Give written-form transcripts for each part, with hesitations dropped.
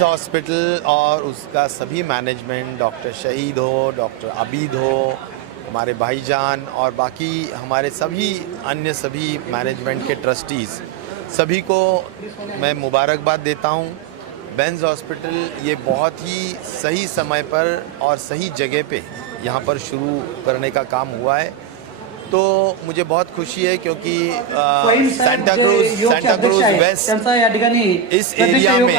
Benz hospital और उसका सभी मैनेजमेंट, डॉक्टर शहीद हो, डॉक्टर आबिद हो, हमारे भाईजान और बाकी हमारे सभी अन्य सभी मैनेजमेंट के ट्रस्टीज़, सभी को मैं मुबारकबाद देता हूँ। बेंज हॉस्पिटल ये बहुत ही सही समय पर और सही जगह पे यहाँ पर शुरू करने का काम हुआ है, तो मुझे बहुत खुशी है क्योंकि सांता क्रूज वेस्ट इस एरिया में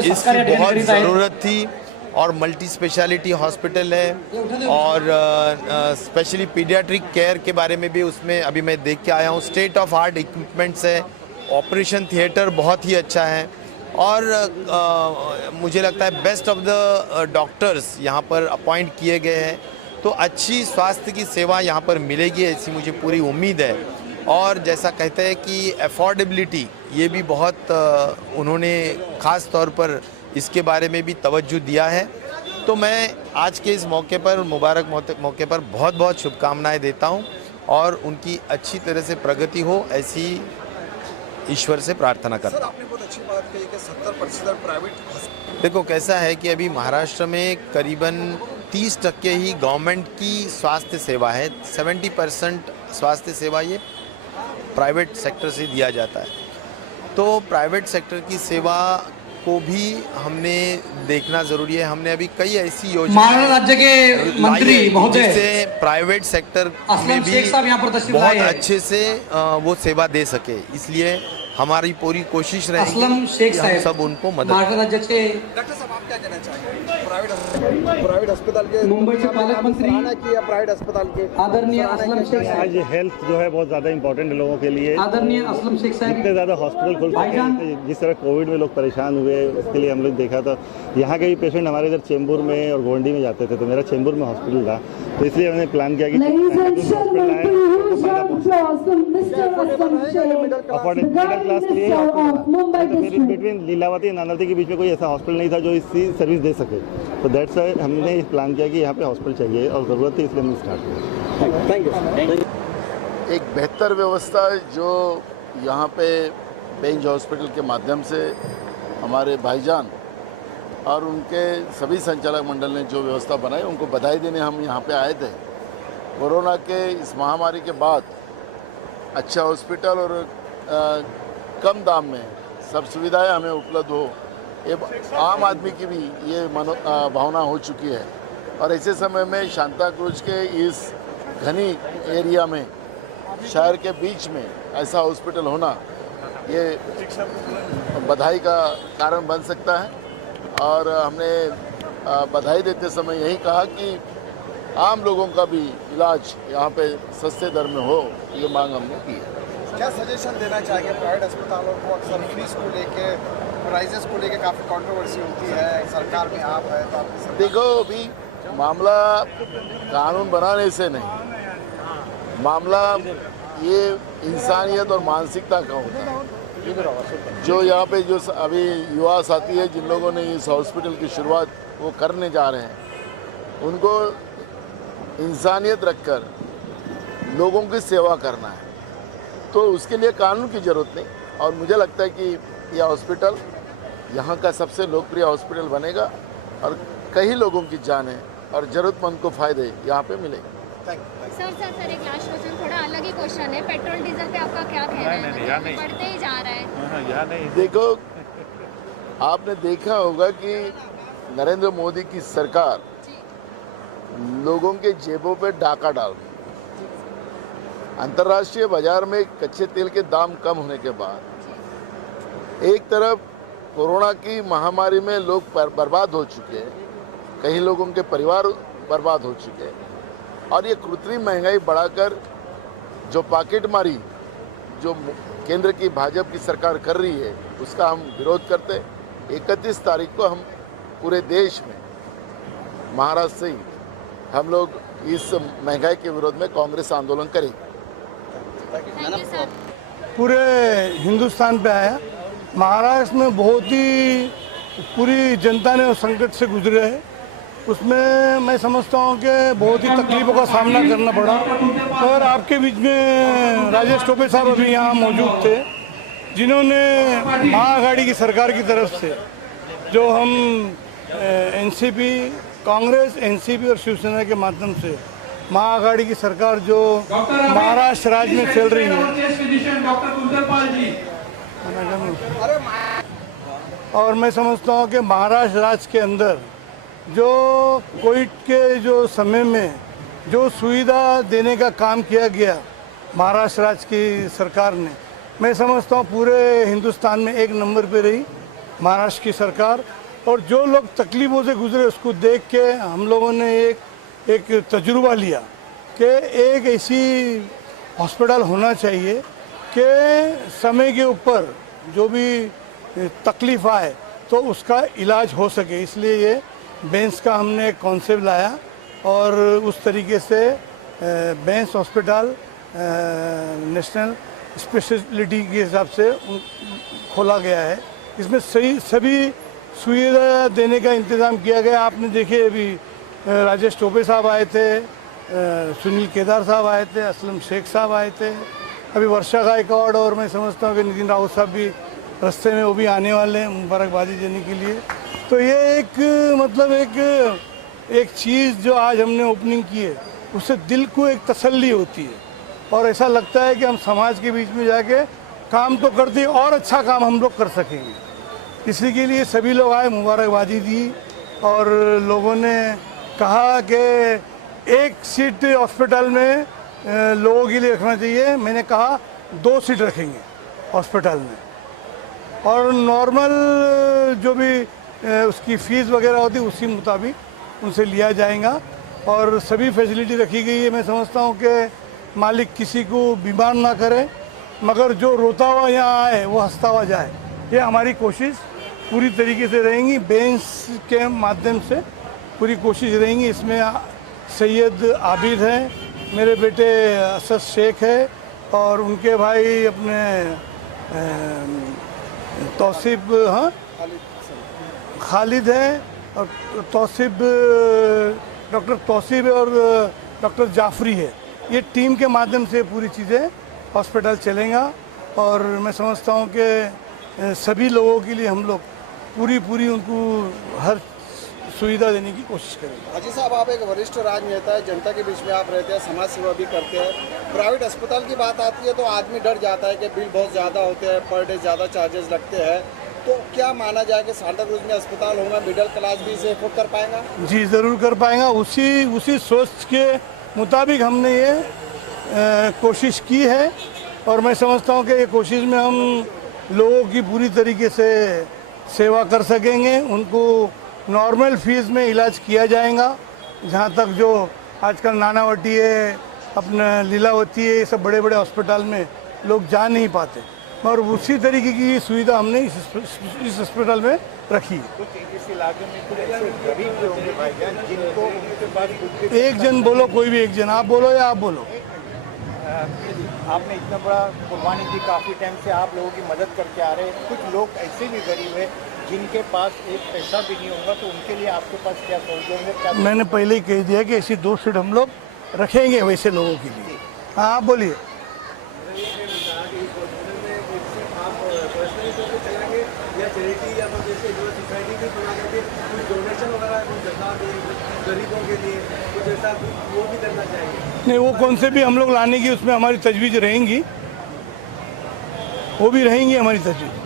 इसकी बहुत ज़रूरत थी और मल्टी स्पेशलिटी हॉस्पिटल है और स्पेशली पीडियाट्रिक केयर के बारे में भी उसमें अभी मैं देख के आया हूँ। स्टेट ऑफ आर्ट इक्विपमेंट्स है, ऑपरेशन थिएटर बहुत ही अच्छा है और मुझे लगता है बेस्ट ऑफ द डॉक्टर्स यहाँ पर अपॉइंट किए गए हैं, तो अच्छी स्वास्थ्य की सेवा यहाँ पर मिलेगी ऐसी मुझे पूरी उम्मीद है। और जैसा कहते हैं कि अफोर्डेबिलिटी ये भी बहुत उन्होंने ख़ास तौर पर इसके बारे में भी तवज्जो दिया है, तो मैं आज के इस मौके पर मुबारक मौके पर बहुत बहुत शुभकामनाएं देता हूं और उनकी अच्छी तरह से प्रगति हो ऐसी ईश्वर से प्रार्थना करता हूं। आपने बहुत अच्छी बात कही कि 70% प्राइवेट। देखो कैसा है कि अभी महाराष्ट्र में करीबन 30% ही गवर्नमेंट की स्वास्थ्य सेवा है, 70% स्वास्थ्य सेवा ये प्राइवेट सेक्टर से दिया जाता है, तो प्राइवेट सेक्टर की सेवा को भी हमने देखना जरूरी है। हमने अभी कई ऐसी योजनाएं राज्य के मंत्री महोदय जिससे प्राइवेट सेक्टर में भी बहुत अच्छे से वो सेवा दे सके, इसलिए हमारी पूरी कोशिश रहेगी कि हम सब उनको मदद। राज्य के डॉक्टर साहब आप क्या कहना चाहेंगे प्राइवेट अस्पताल के मुंबई के पालक मंत्री किया प्राइवेट अस्पताल के आदरणीय असलम शेख साहब, आज हेल्थ जो है बहुत ज़्यादा इंपॉर्टेंट है लोगों के लिए। आदरणीय असलम शेख साहब, इतने ज़्यादा हॉस्पिटल खुल सके, जिस तरह कोविड में लोग परेशान हुए उसके लिए हम लोग देखा था। यहाँ के भी पेशेंट हमारे इधर चेंबूर में और गोंडी में जाते थे, तो मेरा चेंबूर में हॉस्पिटल था, तो इसलिए हमने प्लान किया कि मिडिल क्लास के लिए बिटवीन लीलावती और नानावती के बीच में कोई ऐसा हॉस्पिटल नहीं था जो इसकी सर्विस दे सके, तो दैट्स वाई हमने प्लान किया कि यहाँ पे हॉस्पिटल चाहिए और ज़रूरत थी, इसलिए हमने स्टार्ट किया। Thank you. एक बेहतर व्यवस्था जो यहाँ पे बेंज हॉस्पिटल के माध्यम से हमारे भाईजान और उनके सभी संचालक मंडल ने जो व्यवस्था बनाई उनको बधाई देने हम यहाँ पे आए थे। कोरोना के इस महामारी के बाद अच्छा हॉस्पिटल और कम दाम में सब सुविधाएं हमें उपलब्ध हो, ये आम आदमी की भी ये भावना हो चुकी है और ऐसे समय में सांता क्रूज के इस घनी एरिया में शहर के बीच में ऐसा हॉस्पिटल होना ये बधाई का कारण बन सकता है और हमने बधाई देते समय यही कहा कि आम लोगों का भी इलाज यहाँ पे सस्ते दर में हो, ये मांग हमने की है। क्या सजेशन देना चाहेंगे प्राइवेट अस्पतालों को? अक्सर फीस को लेके, प्राइजेस को लेके काफ़ी कंट्रोवर्सी होती है, सरकार में आप है तो आप देखो अभी मामला कानून बनाने से नहीं, मामला ये इंसानियत और मानसिकता का होता है। जो यहाँ पे जो अभी युवा साथी है जिन लोगों ने इस हॉस्पिटल की शुरुआत वो करने जा रहे हैं, उनको इंसानियत रखकर लोगों की सेवा करना है, तो उसके लिए कानून की ज़रूरत नहीं और मुझे लगता है कि यह हॉस्पिटल यहाँ का सबसे लोकप्रिय हॉस्पिटल बनेगा और कई लोगों की जानें और ज़रूरतमंद को फ़ायदे यहाँ पे मिलेंगे। सर एक लास्ट क्वेश्चन, थोड़ा अलग ही क्वेश्चन है, पेट्रोल डीजल पे आपका क्या कहना है? बढ़ते ही जा रहा है। देखो आपने देखा होगा कि नरेंद्र मोदी की सरकार लोगों के जेबों पे डाका डाल रही है। अंतर्राष्ट्रीय बाजार में कच्चे तेल के दाम कम होने के बाद एक तरफ कोरोना की महामारी में लोग बर्बाद हो चुके हैं, कई लोगों के परिवार बर्बाद हो चुके हैं और ये कृत्रिम महंगाई बढ़ाकर जो पॉकेटमारी जो केंद्र की भाजपा की सरकार कर रही है उसका हम विरोध करते। 31 तारीख को हम पूरे देश में महाराष्ट्र से ही हम लोग इस महंगाई के विरोध में कांग्रेस आंदोलन करेंगे। पूरे हिंदुस्तान पे आया, महाराष्ट्र में बहुत ही पूरी जनता ने उस संकट से गुजरे है, उसमें मैं समझता हूँ कि बहुत ही तकलीफों का सामना करना पड़ा। और आपके बीच में राजेश टोपे साहब अभी यहाँ मौजूद थे, जिन्होंने महाआघाड़ी की सरकार की तरफ से जो हम एनसीपी, कांग्रेस, एनसीपी और शिवसेना के माध्यम से महाआघाड़ी की सरकार जो महाराष्ट्र राज्य में चल रही है, डॉक्टर कुंदरपाल जी। और मैं समझता हूँ कि महाराष्ट्र राज्य के अंदर जो कोविड के जो समय में जो सुविधा देने का काम किया गया महाराष्ट्र राज्य की सरकार ने, मैं समझता हूँ पूरे हिंदुस्तान में एक नंबर पे रही महाराष्ट्र की सरकार। और जो लोग तकलीफ़ों से गुजरे उसको देख के हम लोगों ने एक तजुर्बा लिया कि एक ऐसी हॉस्पिटल होना चाहिए कि समय के ऊपर जो भी तकलीफ़ आए तो उसका इलाज हो सके। इसलिए ये बेंस का हमने एक कॉन्सेप्ट लाया और उस तरीके से बेंस हॉस्पिटल नेशनल स्पेशलिटी के हिसाब से खोला गया है। इसमें सभी सुविधा देने का इंतज़ाम किया गया। आपने देखिए अभी राजेश टोपे साहब आए थे, सुनील केदार साहब आए थे, असलम शेख साहब आए थे, अभी वर्षा गायकवाड़ और मैं समझता हूँ कि नितिन रावत साहब भी रास्ते में वो भी आने वाले हैं मुबारकबादी देने के लिए। तो ये एक मतलब एक चीज़ जो आज हमने ओपनिंग की है उससे दिल को एक तसल्ली होती है और ऐसा लगता है कि हम समाज के बीच में जाके काम तो करते हैं और अच्छा काम हम लोग कर सकेंगे। इसी के लिए सभी लोग आए, मुबारकबादी दी और लोगों ने कहा कि एक सीट हॉस्पिटल में लोगों के लिए रखना चाहिए। मैंने कहा 2 सीट रखेंगे हॉस्पिटल में और नॉर्मल जो भी उसकी फ़ीस वगैरह होती है उसी मुताबिक उनसे लिया जाएगा और सभी फैसिलिटी रखी गई है। मैं समझता हूँ कि मालिक किसी को बीमार ना करे मगर जो रोता हुआ यहाँ आए वो हंसता हुआ जाए, ये हमारी कोशिश पूरी तरीके से रहेंगी। बेंस के माध्यम से पूरी कोशिश रहेंगी। इसमें सैयद आबिद हैं, मेरे बेटे असद शेख है और उनके भाई अपने तौसीब, हाँ खालिद है और तौसीब, डॉक्टर तौसीब और डॉक्टर जाफरी है। ये टीम के माध्यम से पूरी चीज़ें हॉस्पिटल चलेगा और मैं समझता हूँ कि सभी लोगों के लिए हम लोग पूरी उनको हर सुविधा देने की कोशिश करेंगे। अजी साहब, आप एक वरिष्ठ राजनेता है, जनता के बीच में आप रहते हैं, समाज सेवा भी करते हैं। प्राइवेट अस्पताल की बात आती है तो आदमी डर जाता है कि बिल बहुत ज़्यादा होते हैं, पर डे ज़्यादा चार्जेस लगते हैं। तो क्या माना जाए कि सांता क्रूज में अस्पताल होगा, मिडिल क्लास भी इसे अफोर्ड कर पाएगा? जी ज़रूर कर पाएगा। उसी सोच के मुताबिक हमने ये कोशिश की है और मैं समझता हूँ कि ये कोशिश में हम लोगों की पूरी तरीके से सेवा कर सकेंगे। उनको नॉर्मल फीस में इलाज किया जाएगा। जहाँ तक जो आजकल नानावटी है, अपना लीलावती है, ये सब बड़े बड़े हॉस्पिटल में लोग जा नहीं पाते और उसी तरीके की सुविधा हमने इस हॉस्पिटल में रखी है। इस इलाके में कुछ ऐसे गरीब लोग होंगे भाईजान जिनको उनके पास एक जन बोलो, कोई भी एक जन, आप बोलो या आप बोलो। आपने इतना बड़ा कुर्बानी दी, काफ़ी टाइम से आप लोगों की मदद करके आ रहे हैं। कुछ लोग ऐसे भी गरीब हैं जिनके पास एक पैसा भी नहीं होगा, तो उनके लिए आपके पास क्या सोचेंगे? क्या मैंने पहले ही कह दिया कि ऐसी 2 सीट हम लोग रखेंगे वैसे लोगों के लिए। हाँ आप बोलिए। नहीं, वो कौन से भी हम लोग लाने की उसमें हमारी तजवीज़ रहेंगी, वो भी रहेंगी हमारी तजवीज़।